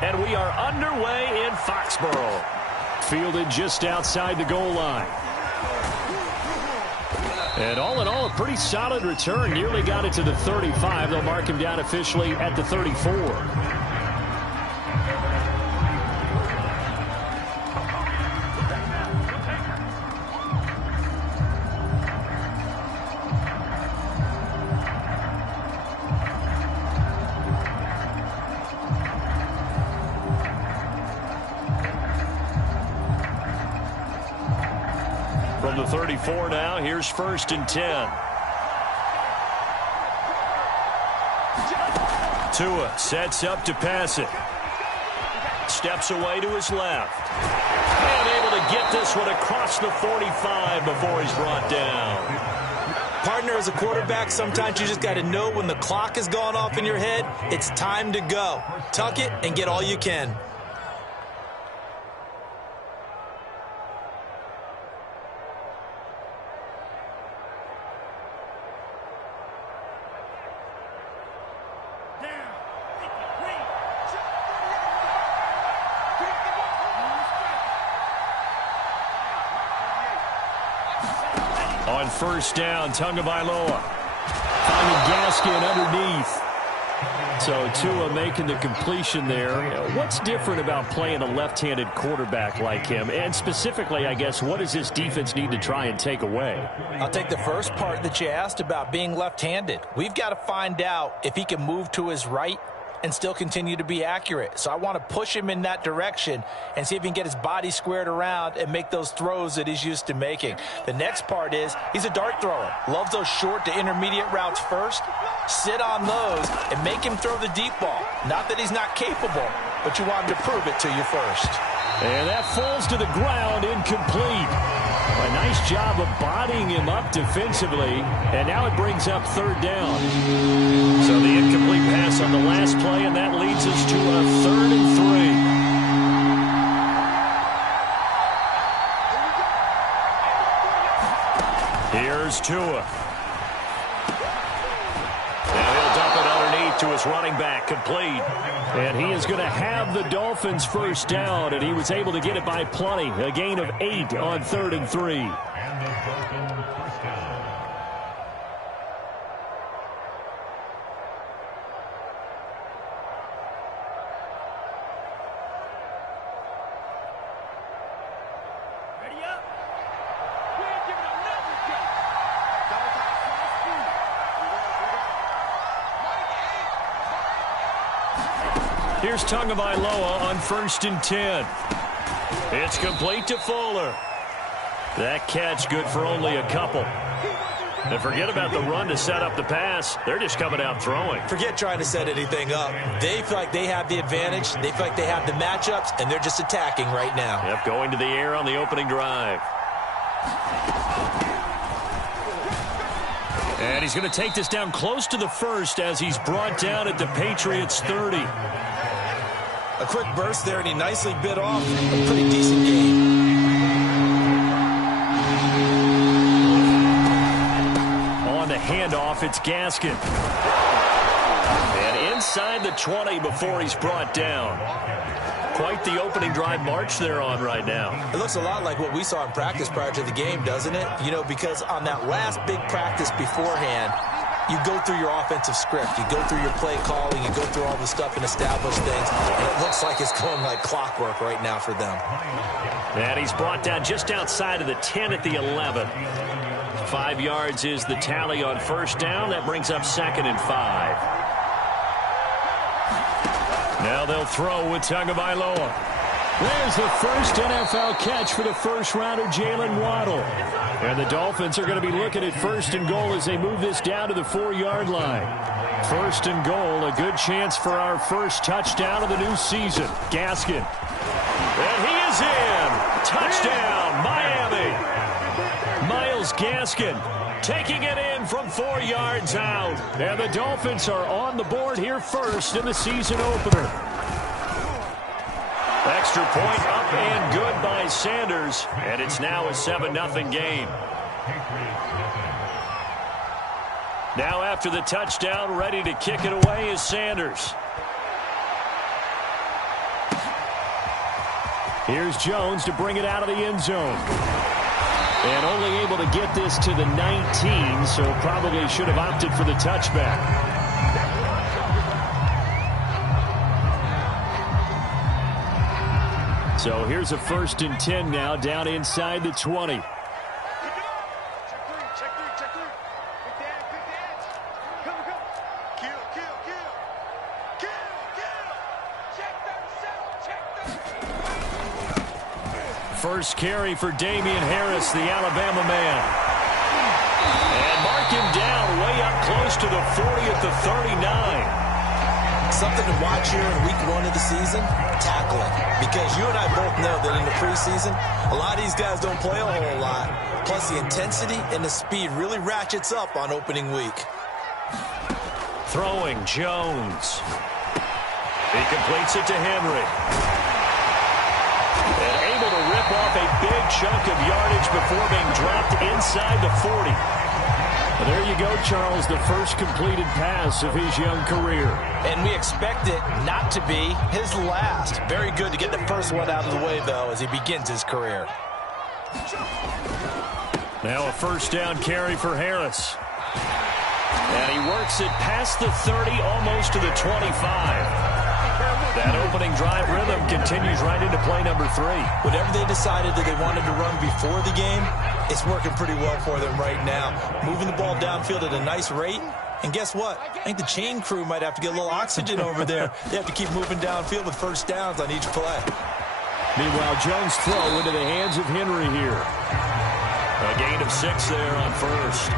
And we are underway in Foxborough. Fielded just outside the goal line. And all in all, a pretty solid return. Nearly got it to the 35. They'll mark him down officially at the 34. From the 34 now, here's 1st and 10. Tua sets up to pass it. Steps away to his left. And able to get this one across the 45 before he's brought down. Partner, as a quarterback, sometimes you just got to know when the clock has gone off in your head, it's time to go. Tuck it and get all you can. On 1st down, Tagovailoa finding Gaskin underneath. So Tua making the completion there. What's different about playing a left-handed quarterback like him? And specifically, I guess, what does this defense need to try and take away? I'll take the first part that you asked about being left-handed. We've got to find out if he can move to his right and still continue to be accurate. So I want to push him in that direction and see if he can get his body squared around and make those throws that he's used to making. The next part is he's a dart thrower. Loves those short to intermediate routes first. Sit on those and make him throw the deep ball. Not that he's not capable, but you want him to prove it to you first. And that falls to the ground, incomplete. A nice job of bodying him up defensively, and now it brings up 3rd down. So the incomplete pass on the last play, and that leads us to a 3rd and 3. Here's Tua. Now he'll dump it underneath to his running back, complete. And he is going to have the Dolphins' 1st down, and he was able to get it by plenty. A gain of 8 on 3rd and 3. Here's Tagovailoa on 1st and 10. It's complete to Fuller. That catch good for only a couple. And forget about the run to set up the pass. They're just coming out throwing. Forget trying to set anything up. They feel like they have the advantage. They feel like they have the matchups, and they're just attacking right now. Yep, going to the air on the opening drive. And he's going to take this down close to the 1st as he's brought down at the Patriots' 30. A quick burst there, and he nicely bit off a pretty decent game. On the handoff, it's Gaskin. And inside the 20 before he's brought down. Quite the opening drive march they're on right now. It looks a lot like what we saw in practice prior to the game, doesn't it? You know, because on that last big practice beforehand, you go through your offensive script. You go through your play calling. You go through all the stuff and establish things. And it looks like it's going like clockwork right now for them. And he's brought down just outside of the 10 at the 11. 5 yards is the tally on 1st down. That brings up 2nd and 5. Now they'll throw with Tagovailoa. There's the first NFL catch for the first-rounder, Jalen Waddle. And the Dolphins are going to be looking at 1st and goal as they move this down to the 4-yard line. 1st and goal, a good chance for our first touchdown of the new season. Gaskin. And he is in. Touchdown, Miami. Myles Gaskin taking it in from 4 yards out. And the Dolphins are on the board here first in the season opener. Extra point up and good by Sanders. And it's now a 7-0 game. Now after the touchdown, ready to kick it away is Sanders. Here's Jones to bring it out of the end zone. And only able to get this to the 19, so probably should have opted for the touchback. So here's a 1st and 10 now, down inside the 20. First carry for Damian Harris, the Alabama man. And mark him down way up close to the 40 at the 39. Something to watch here in week 1 of the season, tackling. Because you and I both know that in the preseason, a lot of these guys don't play a whole lot. Plus the intensity and the speed really ratchets up on opening week. Throwing Jones. He completes it to Henry. And able to rip off a big chunk of yardage before being dropped inside the 40. Well, there you go, Charles, the first completed pass of his young career. And we expect it not to be his last. Very good to get the first one out of the way, though, as he begins his career. Now a 1st down carry for Harris. And he works it past the 30, almost to the 25. That opening drive rhythm continues right into play number 3. Whatever they decided that they wanted to run before the game, it's working pretty well for them right now. Moving the ball downfield at a nice rate. And guess what? I think the chain crew might have to get a little oxygen over there. They have to keep moving downfield with 1st downs on each play. Meanwhile, Jones' throw into the hands of Henry here. A gain of 6 there on 1st.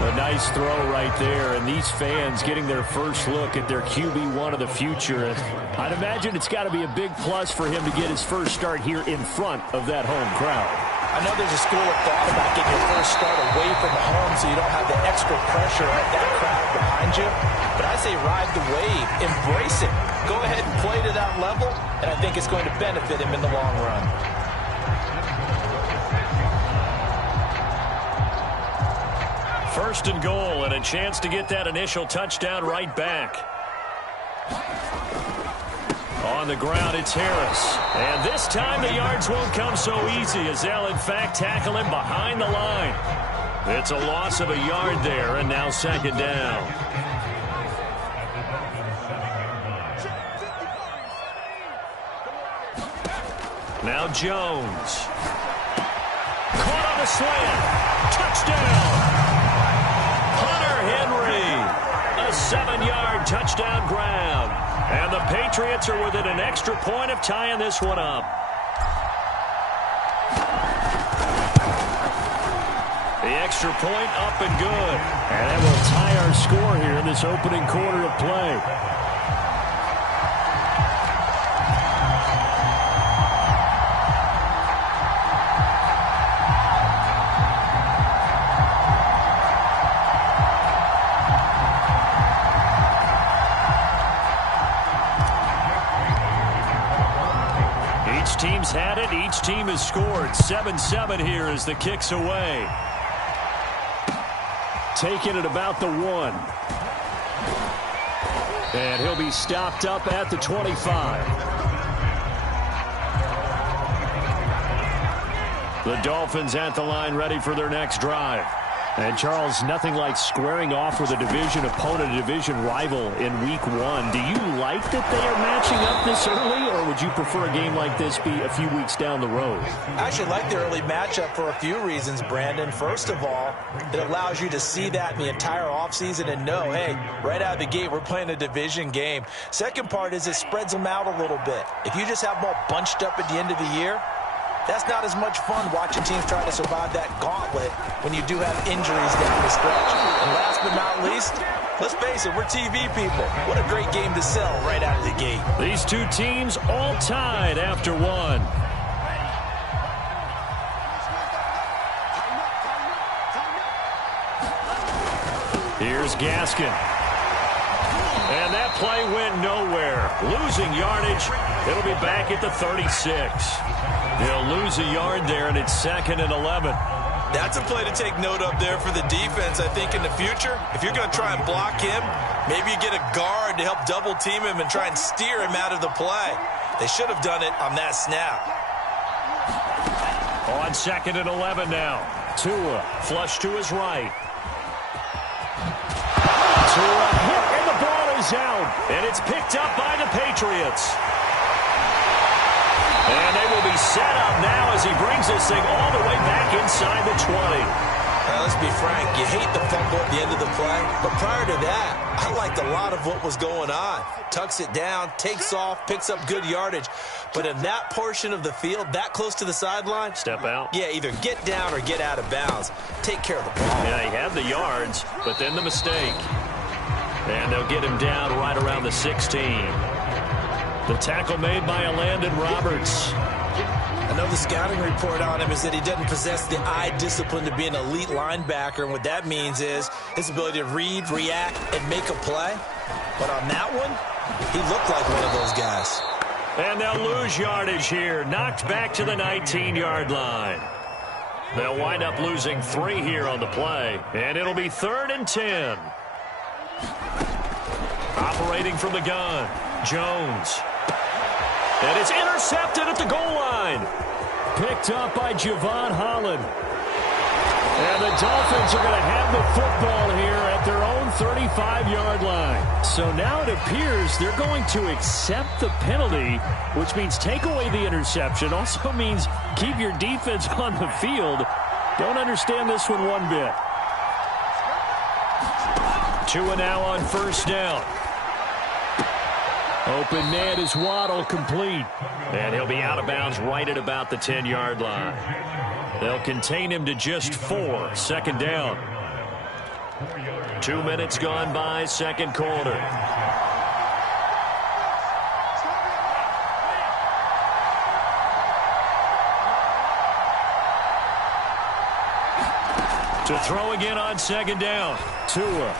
A nice throw right there, and these fans getting their first look at their QB1 of the future. And I'd imagine it's got to be a big plus for him to get his first start here in front of that home crowd. I know there's a school of thought about getting your first start away from home so you don't have the extra pressure of that crowd behind you. But I say ride the wave, embrace it. Go ahead and play to that level, and I think it's going to benefit him in the long run. 1st and goal, and a chance to get that initial touchdown right back. On the ground, it's Harris. And this time the yards won't come so easy as they'll, in fact, tackle him behind the line. It's a loss of a yard there, and now 2nd down. Now Jones. Caught on the slant. Touchdown. Henry, a 7-yard touchdown grab. And the Patriots are within an extra point of tying this one up. The extra point up and good. And that will tie our score here in this opening quarter of play. Team's had it. Each team has scored. 7-7 here as the kick's away. Taking it about the 1. And he'll be stopped up at the 25. The Dolphins at the line ready for their next drive. And, Charles, nothing like squaring off with a division opponent, a division rival in week 1. Do you like that they are matching up this early, or would you prefer a game like this be a few weeks down the road? I actually like the early matchup for a few reasons, Brandon. First of all, it allows you to see that in the entire offseason and know, hey, right out of the gate, we're playing a division game. Second part is it spreads them out a little bit. If you just have them all bunched up at the end of the year, that's not as much fun watching teams try to survive that gauntlet when you do have injuries down the stretch. And last but not least, let's face it, we're TV people. What a great game to sell right out of the gate. These two teams all tied after 1. Here's Gaskin. And that play went nowhere. Losing yardage. It'll be back at the 36. They'll lose a yard there, and it's 2nd and 11. That's a play to take note of there for the defense, I think, in the future. If you're going to try and block him, maybe you get a guard to help double-team him and try and steer him out of the play. They should have done it on that snap. On 2nd and 11 now. Tua flush to his right. Tua hit, and the ball is out. And it's picked up by the Patriots. And they will be set up now as he brings this thing all the way back inside the 20. Let's be frank, you hate the fumble at the end of the play, but prior to that, I liked a lot of what was going on. Tucks it down, takes off, picks up good yardage. But in that portion of the field, that close to the sideline, step out. Yeah, either get down or get out of bounds. Take care of the ball. Yeah, he had the yards, but then the mistake. And they'll get him down right around the 16. The tackle made by Landon Roberts. I know the scouting report on him is that he doesn't possess the eye discipline to be an elite linebacker, and what that means is his ability to read, react, and make a play. But on that one, he looked like one of those guys. And they'll lose yardage here, knocked back to the 19-yard line. They'll wind up losing 3 here on the play, and it'll be 3rd and 10. Operating from the gun, Jones. And it's intercepted at the goal line. Picked up by Javon Holland. And the Dolphins are going to have the football here at their own 35-yard line. So now it appears they're going to accept the penalty, which means take away the interception. Also means keep your defense on the field. Don't understand this one one bit. Tua now on 1st down. Open man is Waddle, complete. And he'll be out of bounds right at about the 10-yard line. They'll contain him to just 4. 2nd down. 2 minutes gone by, 2nd quarter. To throw again on 2nd down. Tua.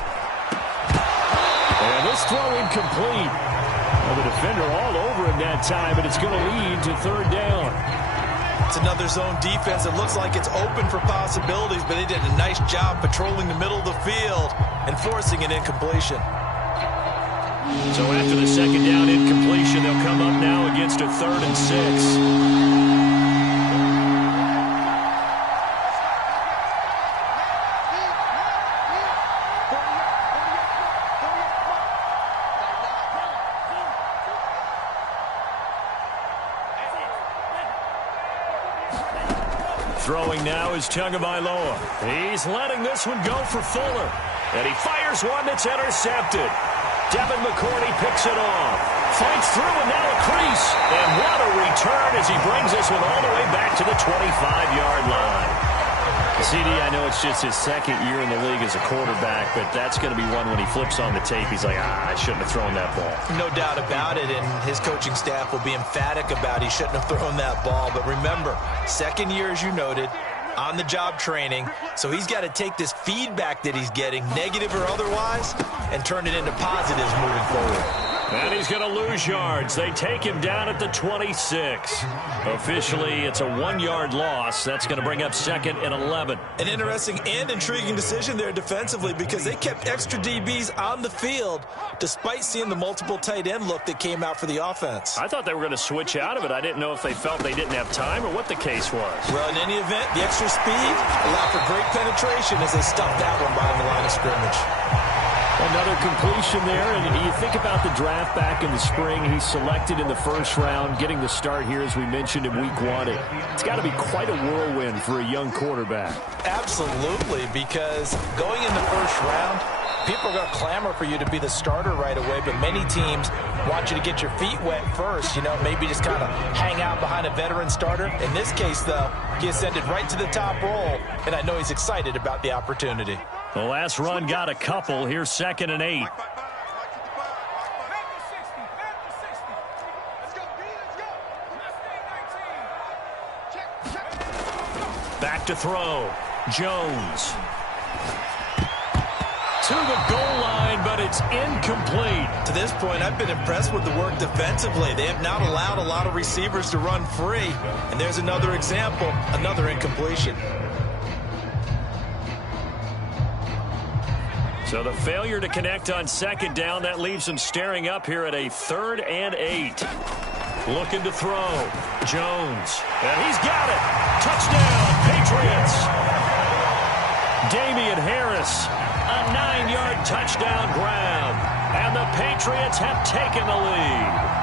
And this throw incomplete. Well, the defender all over him that time, but it's going to lead to 3rd down. It's another zone defense. It looks like it's open for possibilities, but they did a nice job patrolling the middle of the field and forcing an incompletion. So after the 2nd down incompletion, they'll come up now against a 3rd and 6. Throwing now is Tagovailoa. He's letting this one go for Fuller. And he fires one that's intercepted. Devin McCourty picks it off. Fights through and now a crease. And what a return as he brings this one all the way back to the 25-yard line. CD, I know it's just his 2nd year in the league as a quarterback, but that's going to be one when he flips on the tape. He's like, I shouldn't have thrown that ball. No doubt about it, and his coaching staff will be emphatic about he shouldn't have thrown that ball. But remember, 2nd year, as you noted, on-the-job training, so he's got to take this feedback that he's getting, negative or otherwise, and turn it into positives moving forward. And he's going to lose yards. They take him down at the 26. Officially, it's a 1-yard loss. That's going to bring up 2nd and 11. An interesting and intriguing decision there defensively because they kept extra DBs on the field despite seeing the multiple tight end look that came out for the offense. I thought they were going to switch out of it. I didn't know if they felt they didn't have time or what the case was. Well, in any event, the extra speed allowed for great penetration as they stuffed that one behind the line of scrimmage. Another completion there, and you think about the draft back in the spring. He's selected in the 1st round, getting the start here, as we mentioned, in week 1. It's got to be quite a whirlwind for a young quarterback. Absolutely, because going in the 1st round, people are going to clamor for you to be the starter right away, but many teams want you to get your feet wet first, maybe just kind of hang out behind a veteran starter. In this case, though, he ascended right to the top roll, and I know he's excited about the opportunity. The last run got a couple. Here's 2nd and 8. Back to throw. Jones. To the goal line, but it's incomplete. To this point, I've been impressed with the work defensively. They have not allowed a lot of receivers to run free. And there's another example, another incompletion. So the failure to connect on 2nd down, that leaves them staring up here at a 3rd and 8. Looking to throw. Jones. And he's got it. Touchdown, Patriots. Damian Harris. A 9-yard touchdown grab. And the Patriots have taken the lead.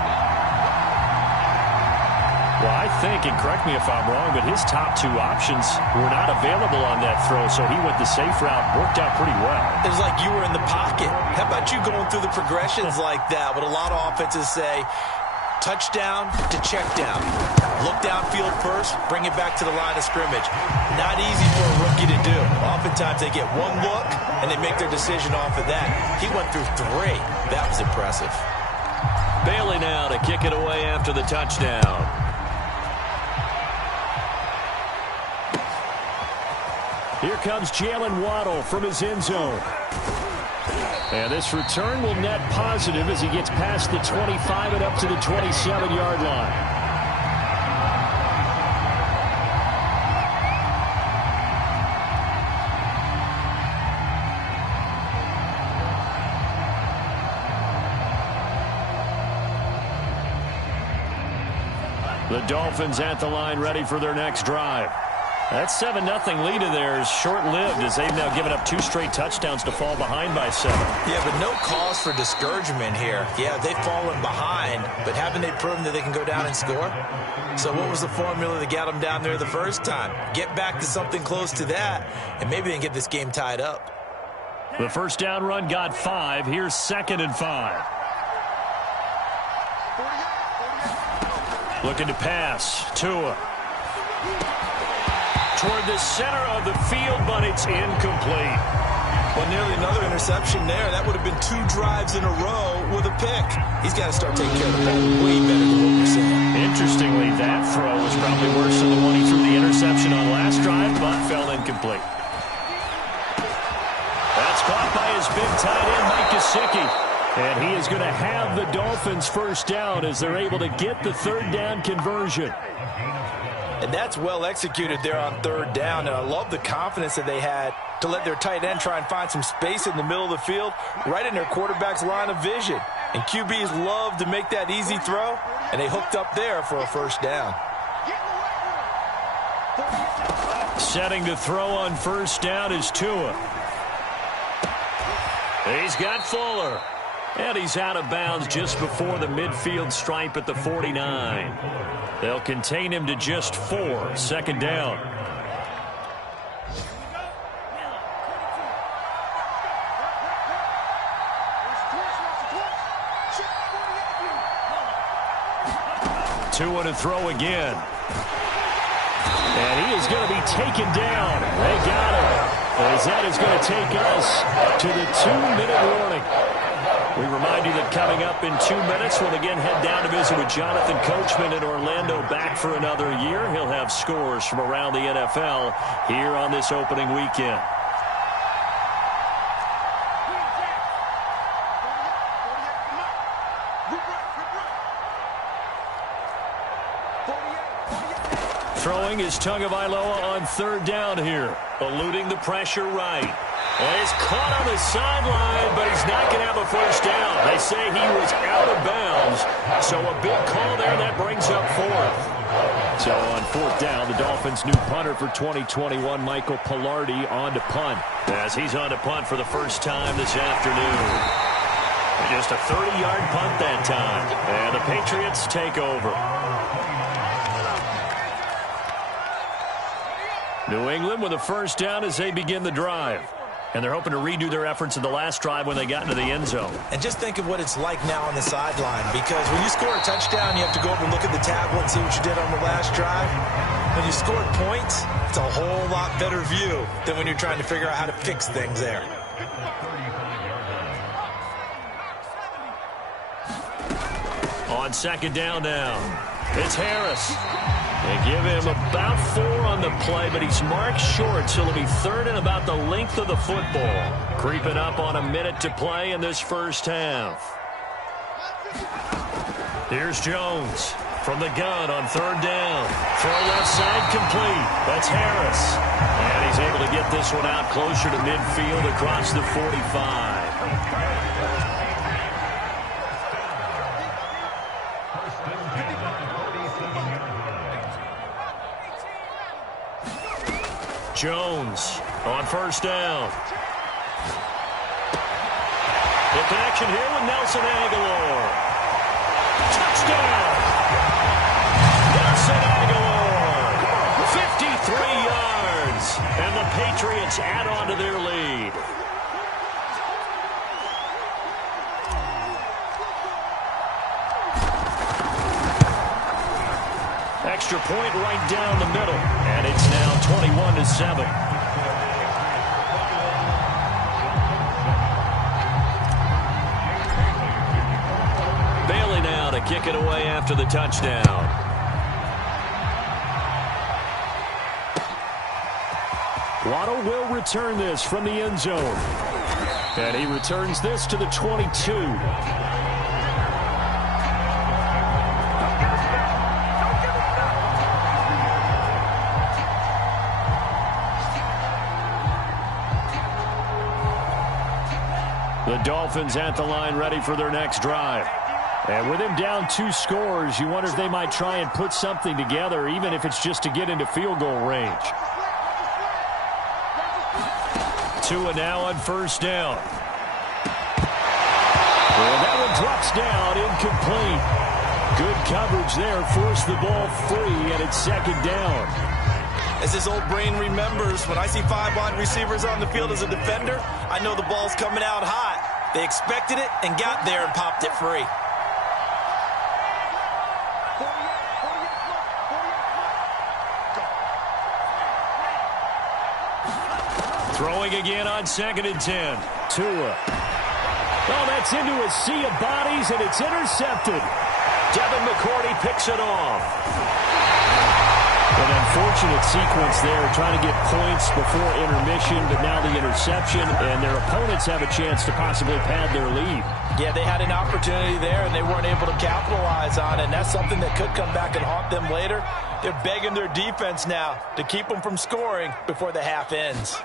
Well, I think, and correct me if I'm wrong, but his top two options were not available on that throw, so he went the safe route. Worked out pretty well. It was like you were in the pocket. How about you going through the progressions like that? What a lot of offenses say, touchdown to check down. Look downfield first, bring it back to the line of scrimmage. Not easy for a rookie to do. Oftentimes they get one look, and they make their decision off of that. He went through 3. That was impressive. Bailey now to kick it away after the touchdown. Here comes Jalen Waddle from his end zone. And this return will net positive as he gets past the 25 and up to the 27-yard line. The Dolphins at the line ready for their next drive. That 7-0 lead of theirs short-lived as they've now given up 2 straight touchdowns to fall behind by 7. Yeah, but no cause for discouragement here. Yeah, they've fallen behind, but haven't they proven that they can go down and score? So what was the formula that got them down there the first time? Get back to something close to that, and maybe they can get this game tied up. The first down run got 5. Here's 2nd and 5. Looking to pass. Tua. Toward the center of the field, but it's incomplete. Well, nearly another interception there. That would have been 2 drives in a row with a pick. He's got to start taking care of the ball way better than what we're seeing. Interestingly, that throw was probably worse than the one he threw the interception on last drive, but fell incomplete. That's caught by his big tight end, Mike Gesicki. And he is going to have the Dolphins first down as they're able to get the 3rd down conversion. And that's well executed there on 3rd down. And I love the confidence that they had to let their tight end try and find some space in the middle of the field, right in their quarterback's line of vision. And QBs love to make that easy throw, and they hooked up there for a first down. Setting to throw on first down is Tua. He's got Fuller. And he's out of bounds just before the midfield stripe at the 49. They'll contain him to just 4. 2nd down. Tua to throw again. And he is going to be taken down. They got him. As that is going to take us to the 2-minute warning. We remind you that coming up in 2 minutes, we'll again head down to visit with Jonathan Coachman in Orlando, back for another year. He'll have scores from around the NFL here on this opening weekend. Throwing is Tagovailoa on 3rd down here, eluding the pressure right. And he's caught on the sideline, but he's not going to have a first down. They say he was out of bounds, so a big call there that brings up 4th. So on 4th down, the Dolphins' new punter for 2021, Michael Palardy, on to punt. As he's on to punt for the first time this afternoon. Just a 30-yard punt that time. And the Patriots take over. New England with a first down as they begin the drive. And they're hoping to redo their efforts in the last drive when they got into the end zone. And just think of what it's like now on the sideline, because when you score a touchdown, you have to go over and look at the tablet and see what you did on the last drive. When you scored points, it's a whole lot better view than when you're trying to figure out how to fix things there. On 2nd down now, it's Harris. They give him about 4 on the play, but he's marked short, so it'll be 3rd and about the length of the football. Creeping up on a minute to play in this first half. Here's Jones from the gun on 3rd down. Throw left side complete. That's Harris. And he's able to get this one out closer to midfield across the 45. Jones on first down. The connection here with Nelson Aguilar. Touchdown! Nelson Aguilar! 53 yards! And the Patriots add on to their lead. Extra point right down the middle. And it's now 21-7. To kick it away after the touchdown. Waddle will return this from the end zone. And he returns this to the 22. The Dolphins at the line ready for their next drive. And with him down 2 scores, you wonder if they might try and put something together, even if it's just to get into field goal range. Tua now on first down. And that one drops down, incomplete. Good coverage there, forced the ball free, and it's second down. As his old brain remembers, when I see 5 wide receivers on the field as a defender, I know the ball's coming out hot. They expected it and got there and popped it free. Throwing again on 2nd and 10. Tua. Oh, that's into a sea of bodies, and it's intercepted. Devin McCourty picks it off. An unfortunate sequence there, trying to get points before intermission, but now the interception, and their opponents have a chance to possibly pad their lead. Yeah, they had an opportunity there, and they weren't able to capitalize on it, and that's something that could come back and haunt them later. They're begging their defense now to keep them from scoring before the half ends.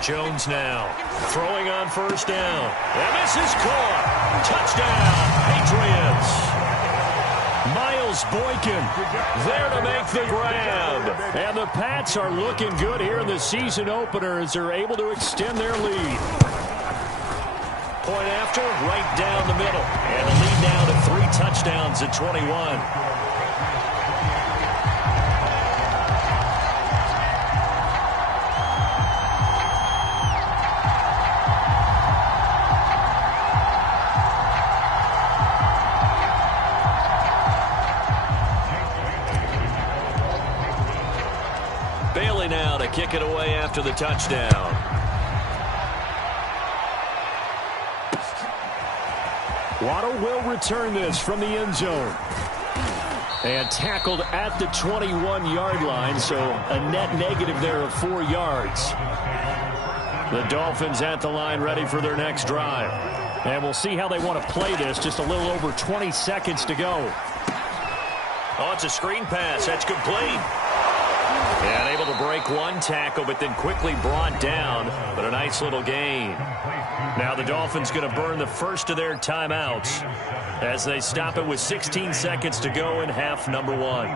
Jones now throwing on first down. And this is caught. Touchdown, Patriots. Miles Boykin there to make the grab. And the Pats are looking good here in the season opener as they're able to extend their lead. Point after, right down the middle. And the lead now to 3 touchdowns at 21. Now to kick it away after the touchdown. Waddle will return this from the end zone. And tackled at the 21-yard line, so a net negative there of 4 yards. The Dolphins at the line ready for their next drive. And we'll see how they want to play this. Just a little over 20 seconds to go. Oh, it's a screen pass. That's complete. And able to break one tackle, but then quickly brought down. But a nice little gain. Now the Dolphins going to burn the first of their timeouts as they stop it with 16 seconds to go in half number 1.